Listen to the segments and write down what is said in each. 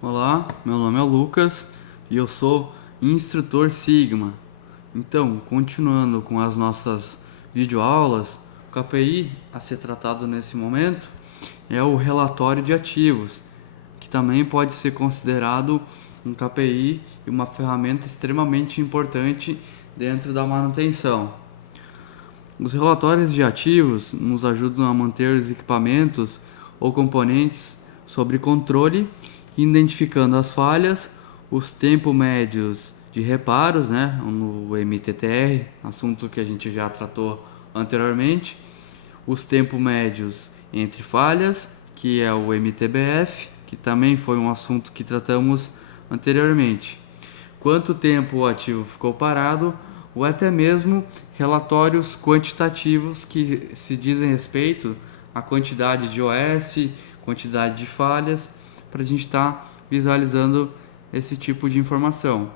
Olá, meu nome é Lucas e eu sou instrutor Sigma. Então, continuando com as nossas videoaulas, o KPI a ser tratado nesse momento é o relatório de ativos, que também pode ser considerado um KPI e uma ferramenta extremamente importante dentro da manutenção. Os relatórios de ativos nos ajudam a manter os equipamentos ou componentes sob controle, identificando as falhas, os tempos médios de reparos, né, no MTTR, assunto que a gente já tratou anteriormente, os tempos médios entre falhas, que é o MTBF, que também foi um assunto que tratamos anteriormente. Quanto tempo o ativo ficou parado, ou até mesmo relatórios quantitativos que se dizem respeito à quantidade de OS, quantidade de falhas, para a gente estar visualizando esse tipo de informação.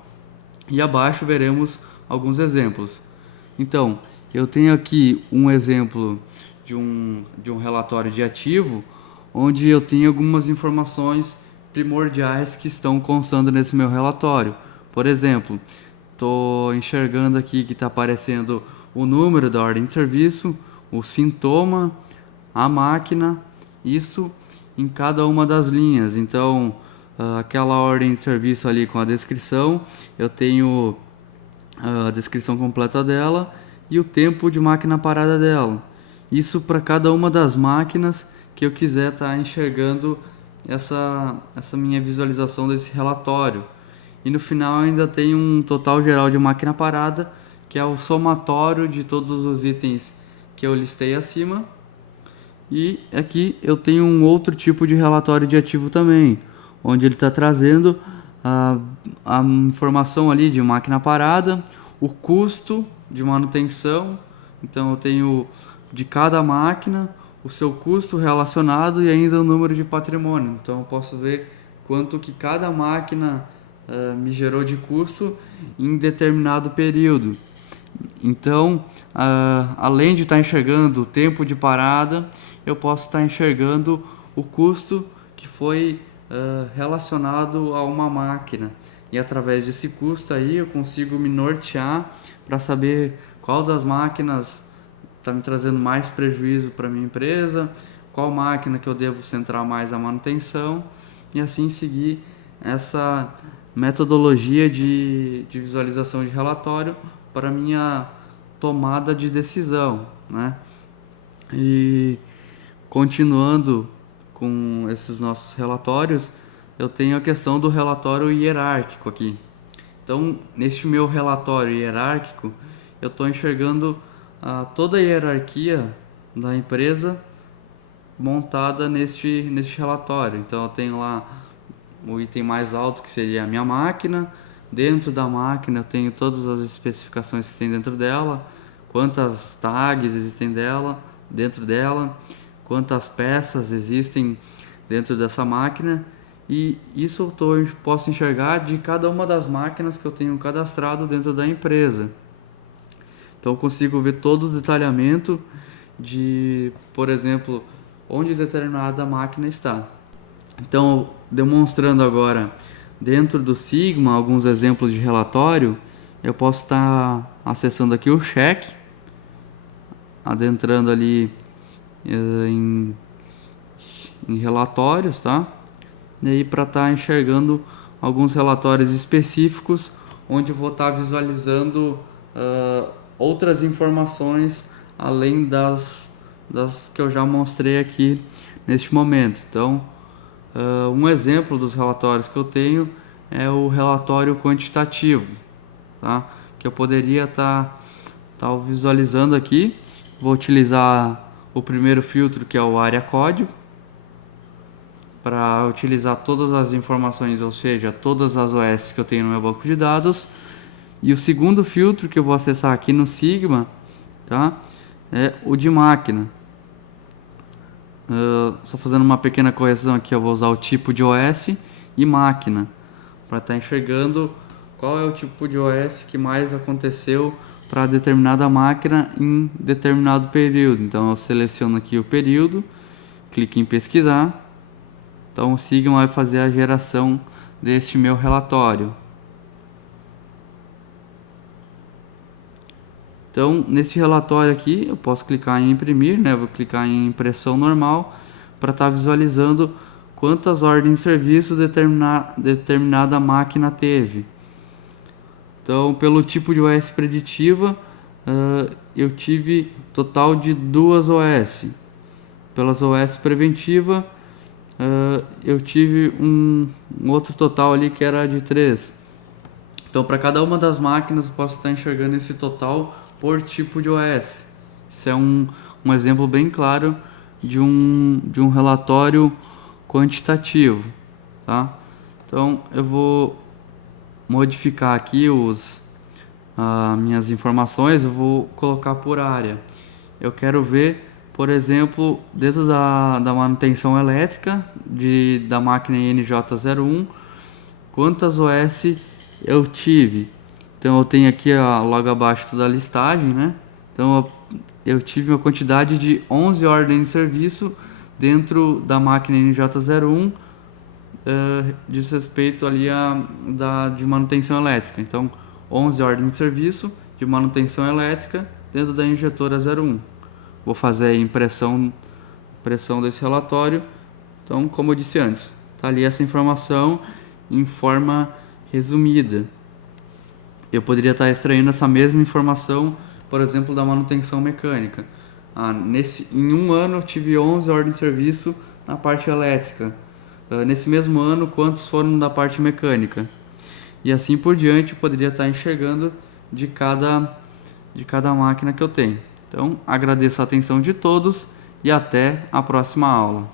E abaixo veremos alguns exemplos. Então, eu tenho aqui um exemplo de um relatório de ativo, onde eu tenho algumas informações primordiais que estão constando nesse meu relatório. Por exemplo, estou enxergando aqui que está aparecendo o número da ordem de serviço, o sintoma, a máquina, isso em cada uma das linhas. Então, aquela ordem de serviço ali com a descrição, eu tenho a descrição completa dela e o tempo de máquina parada dela. Isso para cada uma das máquinas que eu quiser estar enxergando essa minha visualização desse relatório. E no final ainda tem um total geral de máquina parada, que é o somatório de todos os itens que eu listei acima. E aqui eu tenho um outro tipo de relatório de ativo também, onde ele está trazendo a informação ali de máquina parada, o custo de manutenção. Então eu tenho de cada máquina o seu custo relacionado e ainda o número de patrimônio. Então eu posso ver quanto que cada máquina me gerou de custo em determinado período. Então, além de estar enxergando o tempo de parada, eu posso estar enxergando o custo que foi relacionado a uma máquina. E através desse custo aí eu consigo me nortear para saber qual das máquinas está me trazendo mais prejuízo para minha empresa, qual máquina que eu devo centrar mais a manutenção e assim seguir essa metodologia de visualização de relatório para minha tomada de decisão, né? E continuando com esses nossos relatórios, eu tenho a questão do relatório hierárquico aqui. Então, neste meu relatório hierárquico, eu estou enxergando toda a hierarquia da empresa montada neste relatório. Então, eu tenho lá o item mais alto, que seria a minha máquina. Dentro da máquina eu tenho todas as especificações que tem dentro dela, quantas tags existem dentro dela, quantas peças existem dentro dessa máquina, e isso eu posso enxergar de cada uma das máquinas que eu tenho cadastrado dentro da empresa. Então eu consigo ver todo o detalhamento de, por exemplo, onde determinada máquina está. Então, demonstrando agora dentro do Sigma alguns exemplos de relatório, eu posso estar acessando aqui o check, adentrando ali em, em relatórios, tá? E aí para estar enxergando alguns relatórios específicos, onde eu vou estar visualizando outras informações além das que eu já mostrei aqui neste momento. Então, um exemplo dos relatórios que eu tenho é o relatório quantitativo, tá? Que eu poderia estar visualizando aqui. Vou utilizar o primeiro filtro, que é o área código, para utilizar todas as informações, ou seja, todas as OS que eu tenho no meu banco de dados. E o segundo filtro que eu vou acessar aqui no Sigma, tá? É o de máquina. Só fazendo uma pequena correção aqui, eu vou usar o tipo de OS e máquina, para estar enxergando qual é o tipo de OS que mais aconteceu para determinada máquina em determinado período. Então eu seleciono aqui o período, clique em pesquisar. Então o Sigma vai fazer a geração deste meu relatório. Então, nesse relatório aqui, eu posso clicar em imprimir, né? Vou clicar em impressão normal para estar visualizando quantas ordens de serviço determinada máquina teve. Então, pelo tipo de OS preditiva, eu tive total de 2 OS. Pelas OS preventiva, eu tive um outro total ali que era de 3. Então, para cada uma das máquinas, eu posso estar enxergando esse total por tipo de OS. Isso é um exemplo bem claro de um relatório quantitativo, tá? Então, eu vou modificar aqui minhas informações, eu vou colocar por área. Eu quero ver, por exemplo, dentro da manutenção elétrica da máquina INJ01, quantas OS eu tive. Então eu tenho aqui logo abaixo toda a listagem, né? Então eu tive uma quantidade de 11 ordens de serviço dentro da máquina NJ01, diz respeito ali de manutenção elétrica. Então 11 ordens de serviço de manutenção elétrica dentro da injetora 01. Vou fazer a impressão desse relatório. Então, como eu disse antes, está ali essa informação em forma resumida. Eu poderia estar extraindo essa mesma informação, por exemplo, da manutenção mecânica. Em um ano eu tive 11 ordens de serviço na parte elétrica. Nesse mesmo ano, quantos foram da parte mecânica? E assim por diante, eu poderia estar enxergando de cada máquina que eu tenho. Então, agradeço a atenção de todos e até a próxima aula.